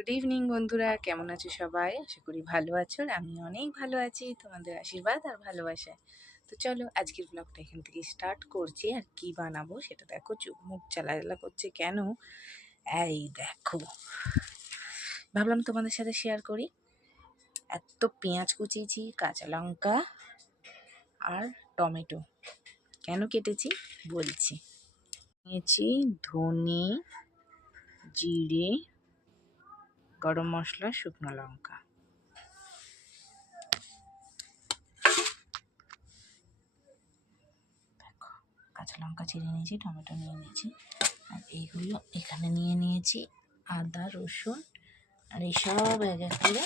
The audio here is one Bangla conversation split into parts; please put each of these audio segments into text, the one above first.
গুড ইভিনিং বন্ধুরা, কেমন আছো সবাই? আশা করি ভালো আছো। আর আমি অনেক ভালো আছি তোমাদের আশীর্বাদ আর ভালোবাসায়। তো চলো আজকের ব্লগটা এখান থেকে স্টার্ট করছি। আর কি বানাবো সেটা দেখো, চোখ মুখ জ্বালা করছে কেন? এই দেখো, ভাবলাম তোমাদের সাথে শেয়ার করি। এত পেঁয়াজ কুচিয়েছি, কাঁচা লঙ্কা আর টমেটো। কেন কেটেছি বলছি। নিয়েছি ধনে, জিরে, গরম মশলা, শুকনো লঙ্কা। কাঁচা লঙ্কা চিড়ে নিয়েছি, টমেটো নিয়ে নিয়েছি, আর এইগুলো এখানে নিয়ে নিয়েছি আদা রসুন, আর এই সব এক এক করে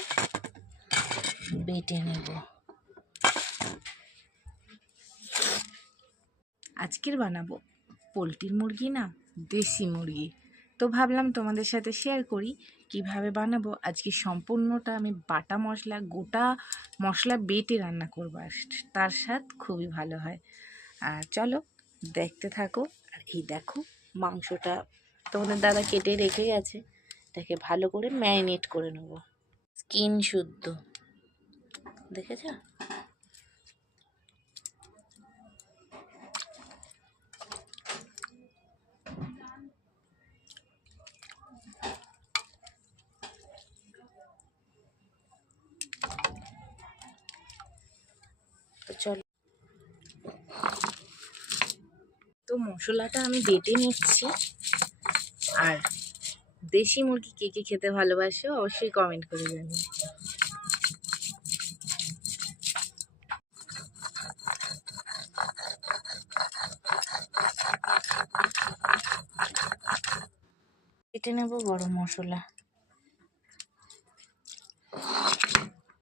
বেটে নেব। আজকের বানাবো পোলট্রির মুরগি না, দেশি মুরগি। তো ভাবলাম তোমাদের সাথে শেয়ার করি কিভাবে বানাবো। আজকে সম্পূর্ণটা আমি বাটা মশলা, গোটা মশলা বেটে রান্না করবো, আর তার স্বাদ খুবই ভালো হয়। আর চলো দেখতে থাকো। আর এই দেখো, মাংসটা তোমাদের দাদা কেটে রেখে গেছে, এটাকে ভালো করে ম্যারিনেট করে নেব, স্কিন শুদ্ধ। দেখেছ? তো চলো, তো মশলাটা আমি বেটে নিচ্ছি। আর দেশি মুরগি কে কে খেতে ভালোবাসো অবশ্যই কমেন্ট করে জানিও। বেটে নেব গরম মশলা,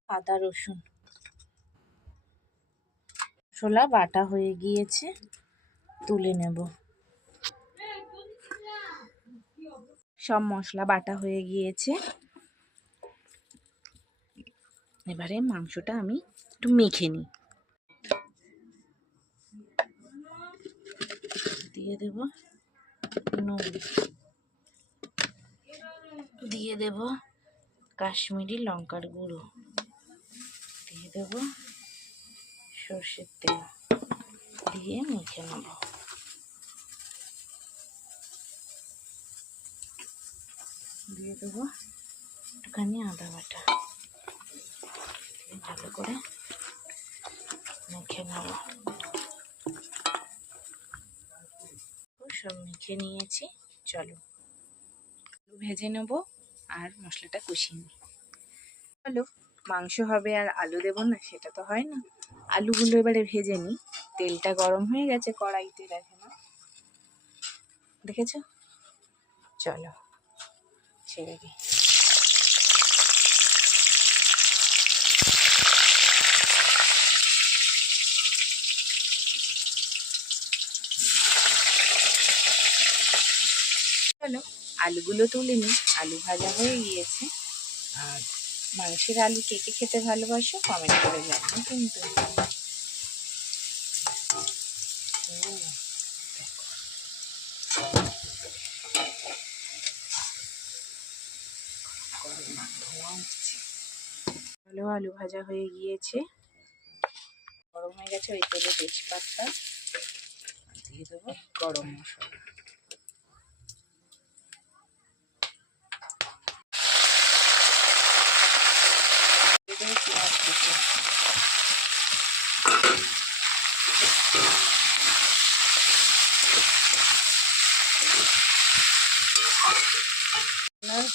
আদা রসুন। মশলা বাটা হয়ে গিয়েছে, তুলে নেব। সব মশলা বাটা হয়ে গিয়েছে, এবারে মাংসটা আমি একটু মেখে নিই। দিয়ে দেব নুন, দিয়ে দেব কাশ্মীরি লঙ্কার গুঁড়ো, দিয়ে দেব সর্ষের তেল, দিয়ে মেখে নেব। দিয়ে দেবো একটুখানি আদা বাটা, ভালো করে মেখে নেব। সব মেখে নিয়েছি, চলো ভেজে নেব আর মশলাটা কষিয়ে নিই। চলো, মাংস হবে আর আলু দেবো না, সেটা তো হয় না। আলুগুলো এবারে ভেজে নিই। তেলটা গরম হয়ে গেছে কড়াইতে, দেখে না, দেখেছো? চলো ছেড়ে দিই। চলো আলুগুলো তুলে নিই, আলু ভাজা হয়ে গিয়েছে। আর মাংসের আলু কে কে খেতে ভালোবাসো কমেন্ট করে জানাও কিন্তু। ভালো আলু ভাজা হয়ে গিয়েছে, গরম হয়ে গেছে। ওই তেলে তেজপাতা দিয়ে দেবো, গরম মশলা, পেঁয়াজ কুচি,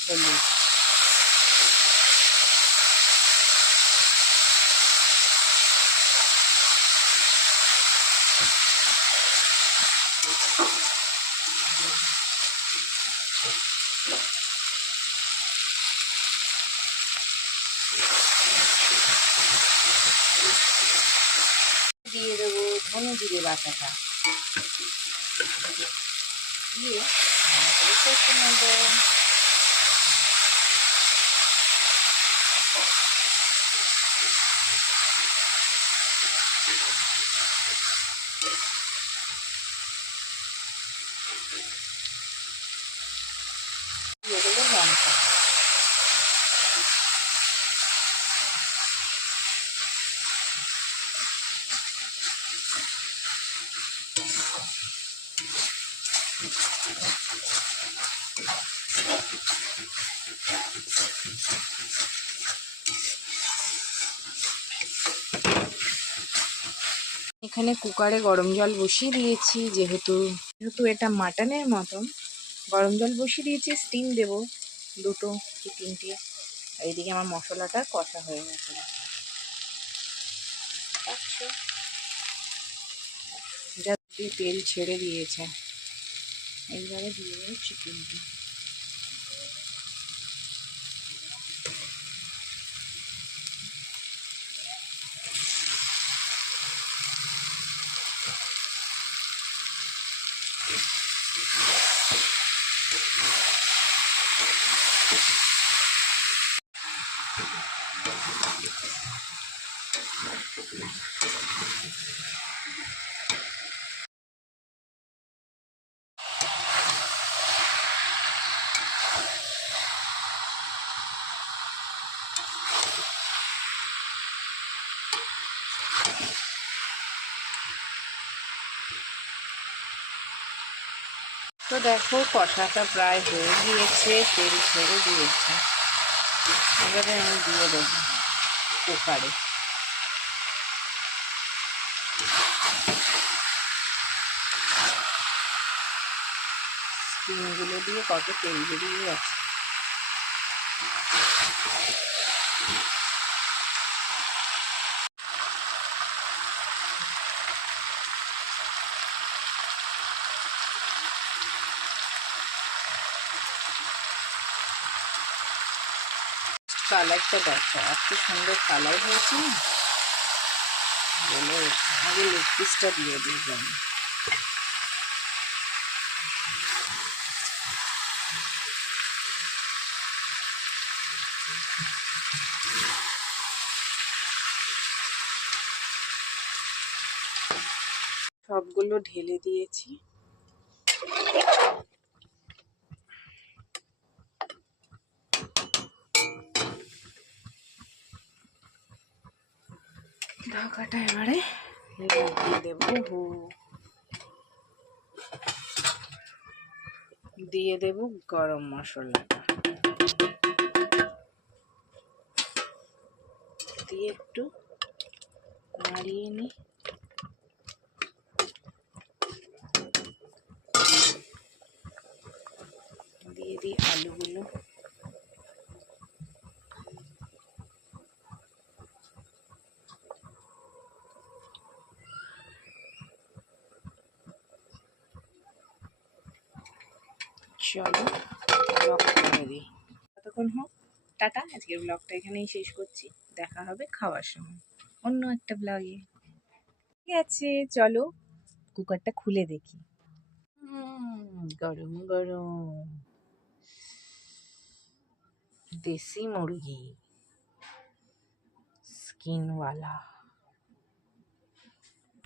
হলুদ, দিয়ে দেবো ধনে জিরে বাটাটা, দিয়ে ভালো করে কষে নেব। দিয়ে দেবো লঙ্কা, এখানে কুকারে গরম জল বসিয়ে দিয়েছি, যেহেতু এটা মাটনের মতন গরম জল বসিয়ে দিয়েছি, স্টিম দেব 2 কি 3টে। এইদিকে আমার মশলাটা কষা হয়ে গেছে, যা তেল ছেড়ে দিয়েছে। এইবারে দিয়ে দেবো চিকেনটা। তো দেখো কষাটা প্রায় হয়ে গিয়েছে, তেল ছেড়ে দিয়েছে। এবারে আমি দিয়ে দেবো কুকারে। স্কিনগুলো দিয়ে কত তেল বেরিয়ে গেছে। কালারটা দেখো, এত সুন্দর কালার হয়েছে না বলে। আগে লেগ পিসটা দিয়ে দিলাম। সবগুলো ঢেলে দিয়েছি। ঢাকাটা এবারে লাগিয়ে দেবো। দিয়ে দেব গরম মশলাটা, দিয়ে একটু নাড়িয়ে নিই। দিয়ে দিই আলুগুলো। চলো ব্লগ করে দিই। ততক্ষণ হোক, টাটা। আজকের ব্লগটা এখানেই শেষ করছি। দেখা হবে খাওয়ার সময় অন্য একটা ব্লগে। ঠিক আছে, চলো কুকারটা খুলে দেখি। গরম গরম দেশি মুরগি, স্কিনওয়ালা।